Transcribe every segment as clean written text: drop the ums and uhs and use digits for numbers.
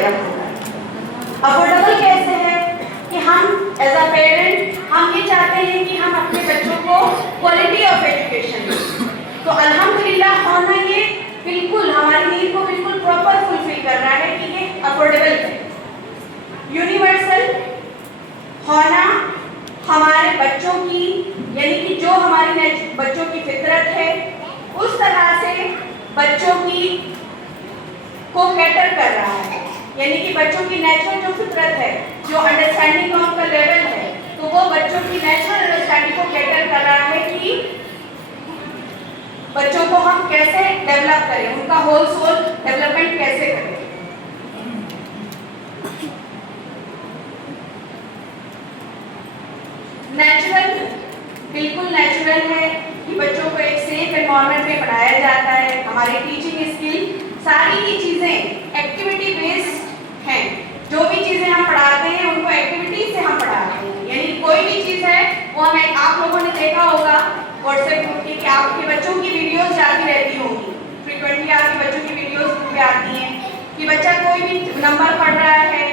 Affordable होगा। Affordable कैसे है कि हम एज अ पेरेंट हम ये चाहते हैं कि हम अपने बच्चों को क्वालिटी ऑफ एजुकेशन दें, तो अल्हम्दुलिल्लाह होना ये बिल्कुल हमारी नीड को बिल्कुल प्रॉपर फुलफिल कर रहा है कि ये अफोर्डेबल है। यूनिवर्सल होना हमारे बच्चों की यानी कि जो हमारी बच्चों की फितरत है उस तरह से बच्चों की को कैटर कर रहा है, यानी कि बच्चों की नेचुरल जो फितरत है, जो अंडरस्टैंडिंग का उनका लेवल है, तो वो बच्चों की नेचुरल अंडरस्टैंडिंग को कैटर कर रहा है कि बच्चों को हम कैसे डेवलप करें, उनका होल सोल डेवलपमेंट कैसे करें। नेचुरल बिल्कुल नेचुरल है कि बच्चों को एक सेफ एनवायरनमेंट में पढ़ाया जाता है। हमारी टीचिंग स्किल सारी ही चीज़ें एक्टिविटी बेस्ड हैं। जो भी चीज़ें हम पढ़ाते हैं उनको एक्टिविटी से हम पढ़ाते हैं, यानी कोई भी चीज़ है वो हमें, आप लोगों ने देखा होगा व्हाट्सएप ग्रुप की कि आपके बच्चों की वीडियोस जाती रहती होंगी, फ्रीक्वेंटली आपके बच्चों की वीडियोस ग्रुप पे आती हैं कि बच्चा कोई भी नंबर पढ़ रहा है,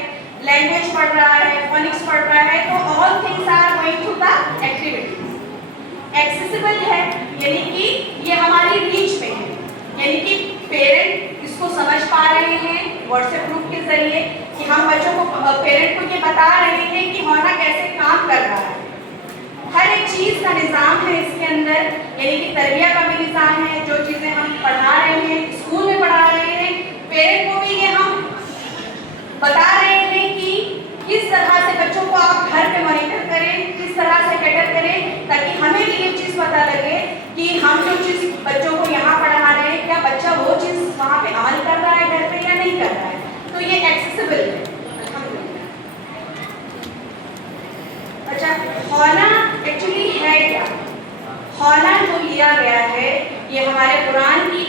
लैंग्वेज पढ़ रहा है, फोनिक्स पढ़ रहा है, तो all things are going through the activities. Accessible है यानी कि ये हमारी रीच में है, यानी कि पेरेंट इसको समझ पा रहे हैं व्हाट्सएप ग्रुप के जरिए कि हम बच्चों को, पेरेंट को ये बता रहे हैं कि होना कैसे काम कर रहा है। हर एक चीज़ का निज़ाम है इसके अंदर, यानी कि तरबिया का भी निज़ाम है। जो चीज़ें हम पढ़ा रहे हैं, स्कूल में पढ़ा रहे हैं, पेरेंट को भी ये हम बता रहे हैं कि किस तरह से बच्चों को आप घर पे मॉनिटर करें, किस तरह से कैटर करें, ताकि हमें भी ये चीज़ पता लगे कि हम जो चीज़ बच्चों को यहाँ पढ़ा रहे हैं, क्या बच्चा वो चीज़ वहाँ पे अमल कर रहा है घर पे या नहीं कर रहा है। तो ये एक्सेसिबल है। अच्छा, होना एक्चुअली है क्या? होना जो लिया गया है ये हमारे कुरान की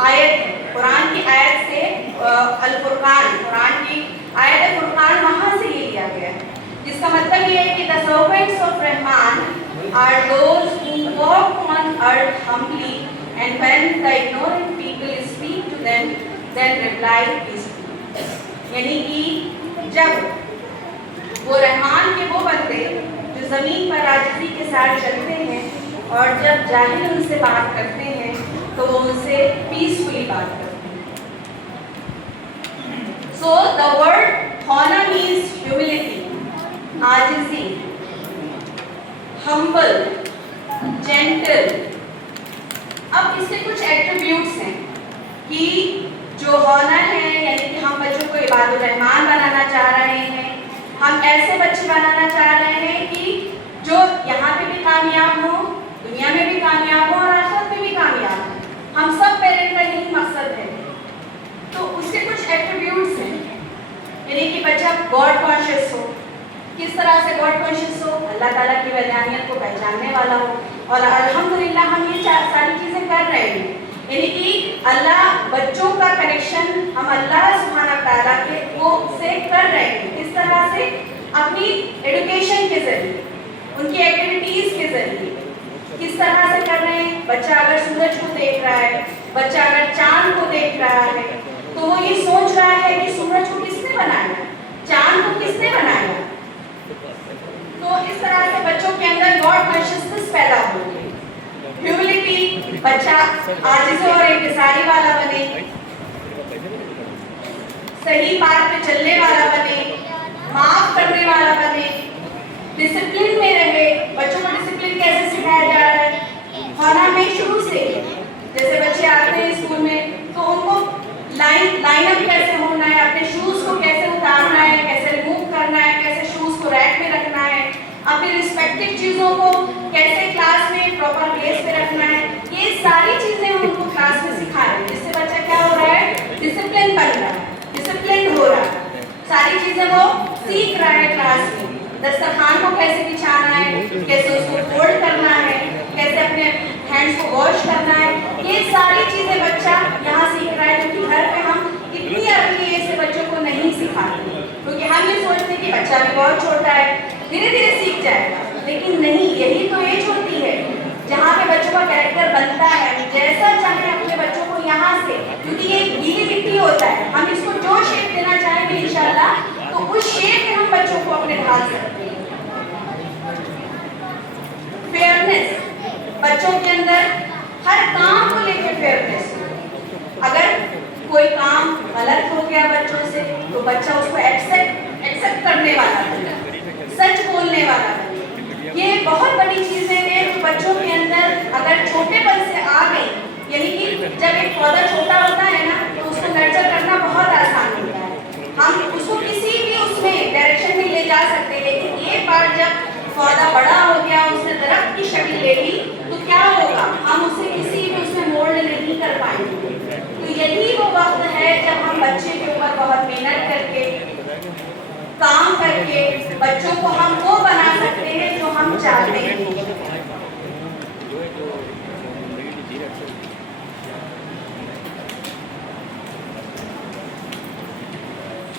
आयत है। कुरान की आयत से अल फुरकान, कुरान की आयत फुरकान, वहाँ से ये लिया गया है, जिसका मतलब ये है कि the servants of Rahman are those who walk on earth humbly and when the ignorant people speak to them then reply peacefully. यानी कि जब वो रहमान के वो बंदे जो ज़मीन पर आजिज़ी के साथ चलते हैं और जब जाहिल उनसे बात करते हैं तो वो उनसे पीसफुली बात करते हैं। सो द वर्ड होना मीन्स ह्यूमिलिटी, आजिज़ी, हम्बल, जेंटल। अब इसके कुछ एट्रीब्यूट्स हैं कि जो होना है, यानी कि हम बच्चों को इबादुर रहमान बनाना चाह रहे हैं, हम ऐसे बच्चे बनाना चाह रहे हैं कि जो यहाँ पे भी कामयाब हो, दुनिया में भी कामयाब हो और आखिरत में भी कामयाब हो। हम सब पेरेंट का यही मकसद है। तो उसके कुछ एट्रीब्यूट्स हैं, यानी कि बच्चा गॉड कॉन्शियस हो। किस तरह से गॉड कॉन्शियस हो? अल्लाह ताला की वहदानियत को पहचानने वाला हो। और अल्हम्दुलिल्लाह हम ये सारी चीज़ें कर रहे हैं, यानी कि अल्लाह, बच्चों का कनेक्शन हम अल्लाह सुब्हानहू तआला के वो से कर रहे हैं। किस तरह से? अपनी एजुकेशन के जरिए, उनकी एक्टिविटीज़ के जरिए। किस तरह से कर रहे हैं? बच्चा अगर सूरज को देख रहा है, बच्चा अगर चांद को देख रहा है, तो वो ये सोच रहा है कि सूरज को किसने बनाया, चांद को किसने बनाया। तो इस तरह से बच्चों के अंदर गॉड कॉन्शियसनेस पैदा होगी। ह्यूमिलिटी, बच्चा आजिज़ और इंकिसारी वाला बने, सही बात पे चलने वाला बने, माफ करने वाला बने, डिसिप्लिन में रहे। बच्चों को डिसिप्लिन कैसे सिखाया जा रहा है? होना में शुरू से, जैसे बच्चे आते हैं स्कूल में तो उनको लाइन अप कैसे होना है, अपने शूज़ को कैसे उतारना है, कैसे रिमूव करना है, कैसे शूज़ को रैक में रखना है, अपनी रिस्पेक्टिव चीज़ों को कैसे क्लास में प्रॉपर प्लेस पे रखना है। ये सारी चीज़ें हम उनको क्लास में सिखा रहे हैं, जिससे बच्चा क्या हो रहा है? डिसिप्लिन बन रहा है, डिसिप्लिन हो रहा है, सारी चीज़ें वो सीख रहा है क्लास में। दस्तरखान को कैसे बिछाना है, कैसे उसको फोल्ड करना है, कैसे अपने हैंड्स को वॉश करना है, ये सारी चीज़ें बच्चा यहाँ सीख रहा है, क्योंकि घर पे हम इतनी अर्ली एज से बच्चों को नहीं सिखाते, क्योंकि हम ये सोचते हैं कि बच्चा भी बहुत छोटा है, धीरे धीरे सीख जाएगा। लेकिन नहीं, यही तो एज होती है जहाँ पे बच्चों का कैरेक्टर बनता है। जैसा चाहे अपने बच्चों को यहाँ से, क्योंकि ये गीली मिट्टी होता है, हम इसको जो शेप देना चाहेंगे बच्चों के अंदर हर काम को लेकर फेयरनेस हो। अगर कोई काम गलत हो गया बच्चों से तो बच्चा उसको एक्सेप्ट करने वाला बने, सच बोलने वाला बने। ये बहुत बड़ी चीजें हैं जो बच्चों के अंदर अगर छोटेपन से आ गई, यानी कि जब एक पौधा छोटा होता है ना तो उसको नर्चर करना बहुत आसान होता है, हम उसको किसी भी उसमें डायरेक्शन में ले जा सकते हैं। लेकिन एक बार जब पौधा बड़ा हो गया, उसने दरख्त की शक्ल ले ली, तो क्या होगा, हम उसे किसी भी उसमें मोल्ड नहीं कर पाएंगे। तो यही वो वक्त है जब हम बच्चे के ऊपर बहुत मेहनत करके, काम करके बच्चों को हम वो बना सकते हैं जो हम चाहते हैं।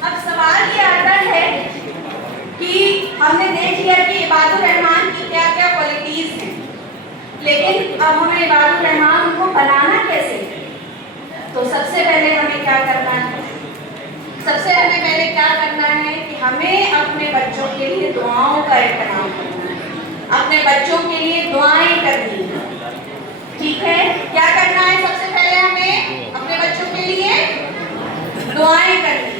अब सवाल ये आता है कि हमने देख लिया कि इबादुर रहमान की क्या क्या क्वालिटीज हैं, लेकिन अब हमें इबादुर रहमान को बनाना कैसे है? तो सबसे पहले हमें क्या करना है? सबसे हमें पहले क्या करना है कि हमें अपने बच्चों के लिए दुआओं का एहतमाम करना है, अपने बच्चों के लिए दुआएं करनी है। ठीक है, क्या करना है? सबसे पहले हमें अपने बच्चों के लिए दुआएं करनी है।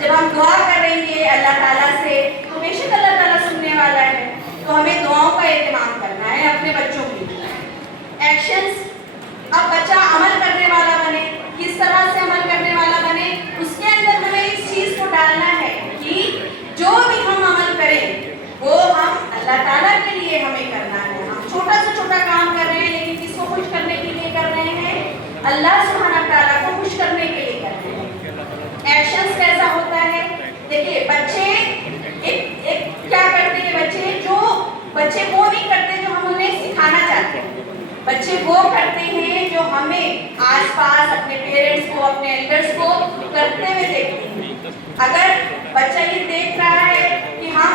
जब हम दुआ करेंगे अल्लाह ताला से तो बेशक अल्लाह ताला सुनने वाला है, तो हमें दुआओं का एहतमाम करना है अपने बच्चों के लिए। एक्शंस, अब बच्चा अमल करने वाला बने, किस तरह से अमल करने वाला बने, उसके अंदर हमें इस चीज को डालना है कि जो भी हम अमल करें वो हम अल्लाह ताला के लिए हमें करना है। हम छोटा से छोटा काम कर रहे हैं लेकिन किसको खुश करने के लिए कर रहे हैं? अल्लाह सुब्हानहू तआला को खुश करने के लिए कर रहे हैं। एक्शंस कैसा होता है? देखिए बच्चे एक क्या करते हैं, बच्चे वो नहीं करते जो हम उन्हें सिखाना चाहते हैं, बच्चे वो करते हैं जो हमें आसपास अपने पेरेंट्स को, अपने एल्डर्स को करते हुए देखते हैं। अगर बच्चा ये देख रहा है कि हम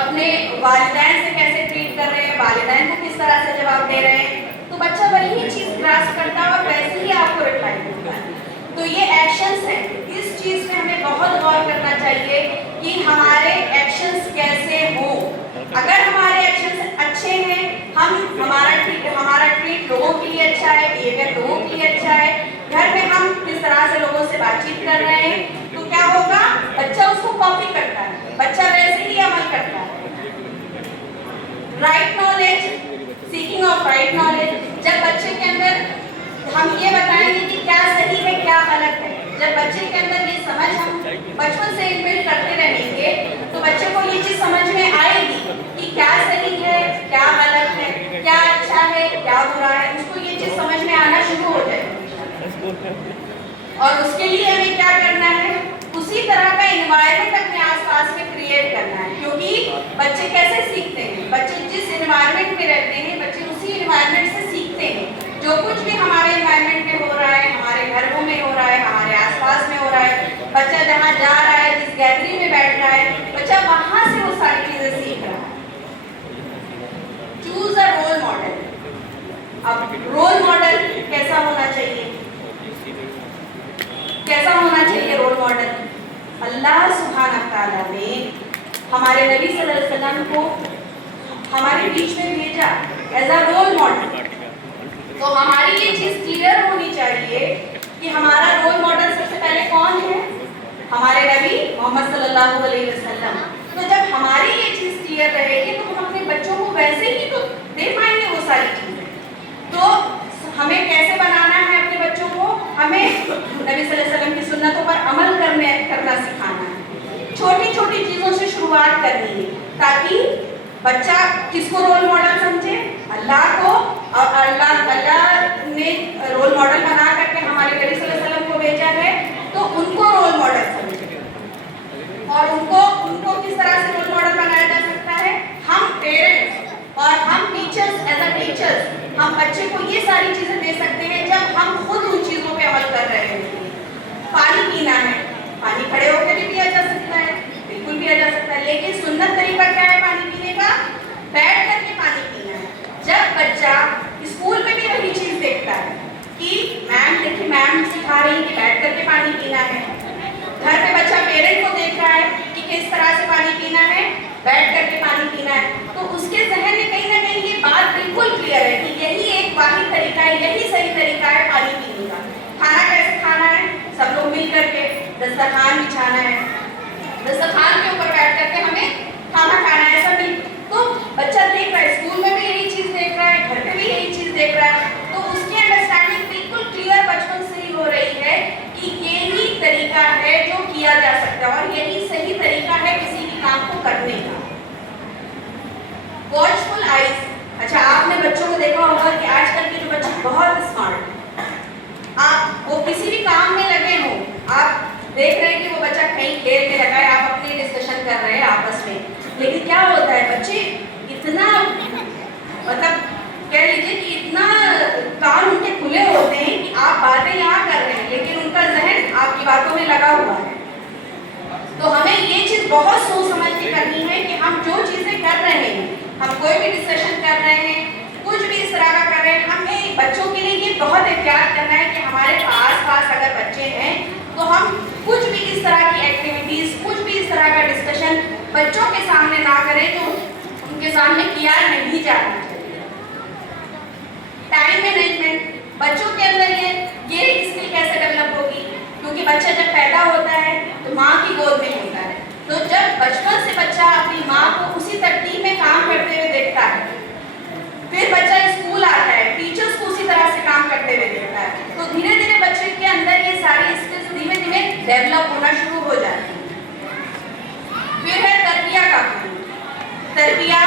अपने वालिदैन से कैसे ट्रीट कर रहे हैं, वालिदैन को किस तरह से जवाब दे रहे हैं, तो बच्चा वही चीज ग्रास्प करता है और वैसे ही आपको रिप्लाई देता है। तो ये एक्शंस हैं, इस चीज में हमें बहुत गौर करना चाहिए कि हमारे एक्शंस कैसे हो। अगर हमारे एक्शंस अच्छे हैं, हमारा ट्रीट लोगों के लिए अच्छा है, बिहेवियर लोगों के लिए अच्छा है, घर में हम किस तरह से लोगों से बातचीत कर रहे हैं, तो क्या होगा, बच्चा उसको कॉपी करता है, बच्चा वैसे ही अमल करता है। Right knowledge, seeking of right knowledge, जब बच्चे के अंदर हम ये बताएंगे कि क्या सही है क्या गलत है, जब बच्चे के अंदर ये समझ हम बचपन से इनबिल्ट करते रहेंगे तो बच्चे को ये चीज समझ में आएगी कि क्या सही है क्या गलत है, क्या अच्छा है क्या बुरा है, उसको ये चीज समझ में आना शुरू हो जाएगी। और उसके लिए हमें क्या करना है, उसी तरह का एनवायरनमेंट अपने आसपास में क्रिएट करना है, क्योंकि बच्चे कैसे सीखते हैं, बच्चे जिस एनवायरनमेंट में रहते हैं बच्चे उसी एनवायरनमेंट से सीखते हैं। जो कुछ भी हमारे एनवायरनमेंट में हो रहा है, हमारे घरों में हो रहा है, हमारे आसपास में हो रहा है, बच्चा जहाँ जा रहा है, जिस गैदरिंग में बैठ रहा है, बच्चा वहां से वो सारी चीजें सीख रहा है। Choose a role model. अब रोल मॉडल कैसा होना चाहिए, कैसा होना चाहिए रोल मॉडल? अल्लाह सुब्हानहू तआला ने हमारे नबी सल्लल्लाहु अलैहि वसल्लम को हमारे बीच में भेजा एज अ रोल मॉडल। तो हमारी ये चीज क्लियर होनी चाहिए कि हमारा रोल मॉडल सबसे पहले कौन है, हमारे नबी मोहम्मद सल्लल्लाहु अलैहि वसल्लम। तो जब हमारी ये चीज क्लियर रहेगी तो हम अपने बच्चों को वैसे ही तो दे पाएंगे वो सारी चीजें। तो हमें कैसे बनाना है अपने बच्चों को, हमें नबी सल्लल्लाहु अलैहि वसल्लम की सुन्नतों पर अमल करना सिखाना है। छोटी छोटी चीजों से शुरुआत करनी है ताकि बच्चा किसको रोल मॉडल समझे, अल्लाह को, और अल्लाह ने रोल मॉडल बना करके हमारे नबी सल्लल्लाहु अलैहि वसल्लम को भेजा है तो उनको रोल मॉडल समझे। और उनको किस तरह से रोल मॉडल बनाया जा सकता है, हम पेरेंट्स और हम टीचर्स एज अ टीचर्स हम बच्चे को ये सारी चीजें दे सकते हैं जब हम खुद उन चीजों पे अमल कर रहे हैं। पानी पीना है, पानी खड़े होकर भी पिया जा सकता है, बिल्कुल पिया जा सकता है, लेकिन सुन्नत तरीका क्या है पानी पीने का, बैठ करके पानी पीना है। जब बच्चा स्कूल में भी वही चीज देखता है कि मैम देखिए मैम सिखा रही वाहिद तरीका है, यही सही तरीका है पानी पीने का। खाना कैसे खाना है? सब लोग मिल करके दस्तरखान बिछाना है, दस्तरखान के ऊपर बैठ करके हमें खाना खाना है। सब मिल, तो बच्चा देख रहा है, स्कूल में भी यही चीज देख रहा है, घर पे भी यही चीज देख रहा है, तो उसकी अंडरस्टैंडिंग बिल्कुल क्लियर बचपन से ही हो रही है कि यही तरीका है जो किया जा सकता है और यही सही तरीका है किसी भी काम को करने का। Watchful eyes. अच्छा, आपने बच्चों को देखा होगा कि आजकल के जो बच्चे बहुत स्मार्ट हैं, आप वो किसी भी काम में लगे हो, आप देख रहे हैं कि वो बच्चा कहीं खेल में लगा है, आप अपनी डिस्कशन कर रहे हैं आपस में, लेकिन क्या होता है बच्चे इतना मतलब कह लीजिए कि इतना कान उनके खुले होते हैं कि आप बातें यहाँ कर रहे हैं लेकिन उनका जहन आपकी बातों में लगा हुआ है। तो हमें ये चीज बहुत सोच समझ के करनी है कि हम जो चीजें कर रहे हैं, हम कोई भी डिस्कशन कर रहे हैं, कुछ भी इस तरह का कर रहे हैं, हमें बच्चों के लिए ये बहुत एहतियात करना है कि हमारे पास अगर बच्चे हैं तो हम कुछ भी इस तरह की एक्टिविटीज, कुछ भी इस तरह का डिस्कशन बच्चों के सामने ना करें जो उनके सामने किया नहीं जाना चाहिए। Time management. बच्चों के अंदर ये स्किल कैसे डेवलप होगी? क्योंकि बच्चा जब पैदा होता है तो माँ की गोद में होता है, तो जब बचपन से बच्चा अपनी माँ को उसी तरतीब में काम करते हुए देखता है, फिर बच्चा स्कूल आता है, टीचर्स को उसी तरह से काम करते हुए देखता है, तो धीरे धीरे बच्चे के अंदर ये सारी स्किल्स धीमे धीमे डेवलप होना शुरू हो जाती है। फिर है तरबिया का काम। तरबिया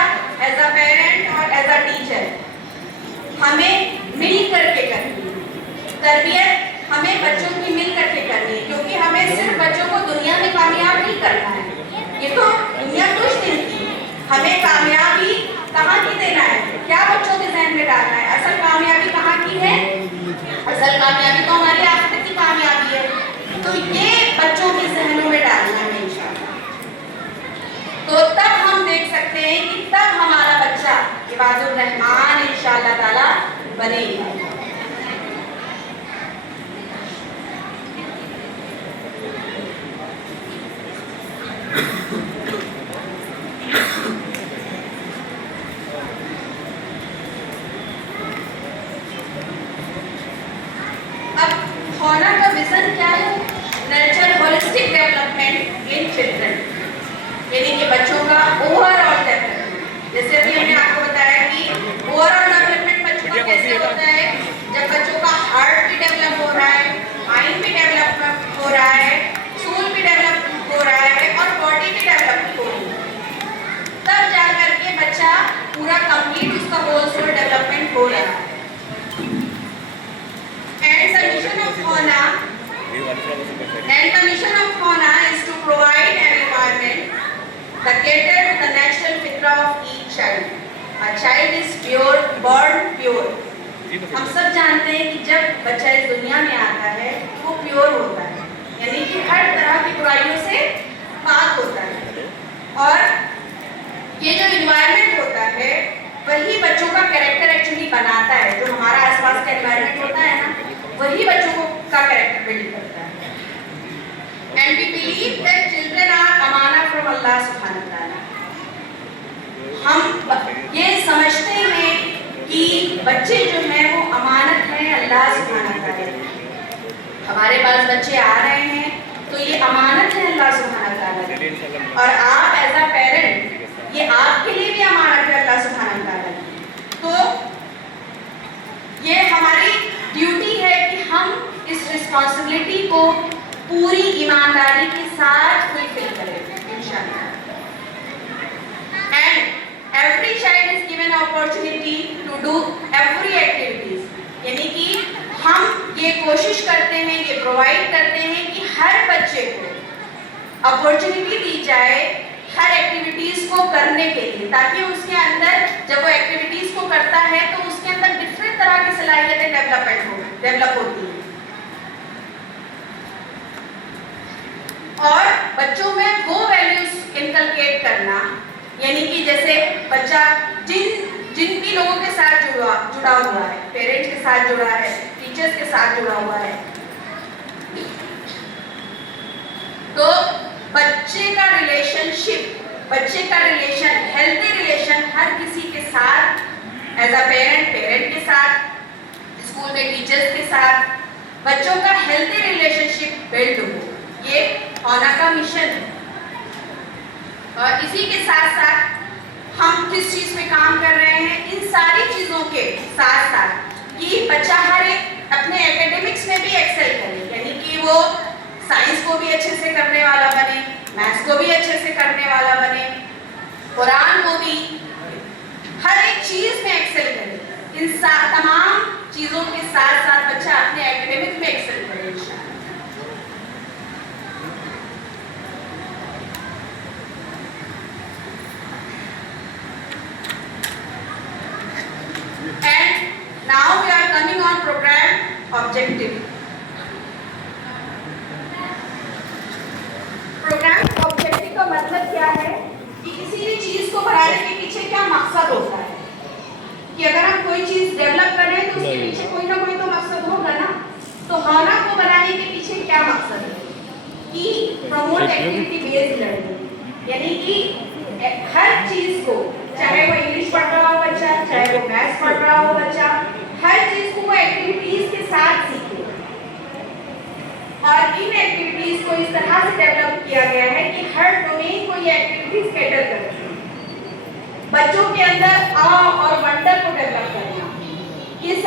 एज अ पेरेंट और एज अ टीचर हमें मिल करके करनी है। तरबियत हमें बच्चों की मिल करके करनी है, क्योंकि हमें सिर्फ बच्चों को दुनिया में कामयाब नहीं करना है, ये तो दुनिया कुछ दिन की, हमें कामयाबी कहाँ की देना है, क्या बच्चों के जहन में डालना है। असल कामयाबी कहाँ की है? असल कामयाबी तो हमारी आखिरत की कामयाबी है, तो ये बच्चों के जहनों में डालना है इंशाअल्लाह। तो तब हम देख सकते हैं कि तब हमारा बच्चा इबादुर रहमान इंशाअल्लाह ताला बनेगा। अब होना का विजन क्या है? Nurture holistic development in children, यानी कि बच्चों का ओवरऑल डेवलपमेंट। जैसे अभी हमने आपको बताया कि ओवरऑल डेवलपमेंट बच्चों का कैसे होता है, जब बच्चों का हार्ट भी डेवलप हो रहा है, माइंड भी डेवलप हो रहा है, सोल भी डेवलप हो रहा है और बॉडी भी डेवलप हो रही है, तब जाकर के बच्चा पूरा कंप्लीट उसका होल सोल डेवलपमेंट हो रहा है। And the mission of fauna is to provide an environment that caters to the natural fitra of each child. A child is pure, born pure. हम सब जानते हैं कि जब बच्चा इस दुनिया में आता है वो प्योर होता है, यानी कि हर तरह की बुराइयों से पाक होता है, और ये जो एनवायरनमेंट होता है वही बच्चों का कैरेक्टर एक्चुअली बनाता है। जो हमारा आसपास का एनवायरनमेंट होता है ना, वही बच्चों को का कैरेक्टर बिल्ड करता है। And we believe that children are अमाना फ्रॉम अल्लाह सुब्हानहू व तआला। हम ये समझते हैं कि बच्चे जो हैं वो अमानत हैं अल्लाह सुब्हानहू व तआला। हमारे पास बच्चे आ रहे हैं तो ये अमानत है अल्लाह सुब्हानहू व तआला की, और आप एज अ पेरेंट ये आपके लिए भी अमानत है अल्लाह सुब्हानहू व तआला की। तो ये हमारी ड्यूटी है कि हम इस रिस्पॉन्सिबिलिटी को पूरी ईमानदारी के साथ फुलफिल करें इंशाअल्लाह। And every child is given opportunity to do every activities, यानी कि हम ये कोशिश करते हैं, ये प्रोवाइड करते हैं कि हर बच्चे को अपॉर्चुनिटी दी जाए हर एक्टिविटीज को करने के लिए, ताकि उसके अंदर जब वो एक्टिविटीज को करता है तो उसके अंदर डिफरेंट तरह की सलाहियतें डेवलप होती हैं, और बच्चों में वो वैल्यूज इनकलकेट करना, यानी कि जैसे बच्चा जिन भी लोगों के साथ जुड़ा हुआ है, पेरेंट्स के साथ जुड़ा है, टीचर्स के साथ जुड़ा हुआ है, तो बच्चे का रिलेशन हेल्थी रिलेशन हर किसी के साथ, एज अ पेरेंट के साथ, अपने टीचर्स के साथ, बच्चों का हेल्थी रिलेशनशिप बिल्ड हो, ये होना का मिशन है। और इसी के साथ साथ हम किस चीज़ में काम कर रहे हैं, इन सारी चीज़ों के साथ साथ कि बच्चा हर एक अपने एकेडमिक्स में भी एक्सेल करे, यानी कि वो साइंस को भी अच्छे से करने वाला बने, मैथ्स को भी अच्छे से करने वाला बने, कुरान को भी, हर एक चीज़ में एक्सेल करे। इन तमाम चीज़ों के साथ साथ बच्चा अपने एकेडमिक में एक्सेल करे इंशाअल्लाह। And now we are coming on program objective. Program objective का मतलब क्या है कि किसी भी चीज को बनाने के पीछे क्या मकसद होता है, कि अगर हम कोई चीज डेवलप कर रहे हैं तो उसके पीछे कोई ना कोई तो मकसद होगा ना। तो होना को बनाने के पीछे क्या मकसद है कि प्रमोट एक्टिविटी बेस्ड लर्निंग, यानी कि हर चीज को, चाहे वो इंग्लिश पढ़ रहा हो बच्चा, चाहे वो मैथ्स पढ़ रहा हो बच्चा, हर चीज को वो एक्टिविटीज के साथ सीखे। और इन एक्टिविटीज को इस तरह से डेवलप किया गया है कि हर डोमेन को ये एक्टिविटीज कैटर करती हैं। बच्चों के अंदर ऑ और वंडर को डेवलप करना, इस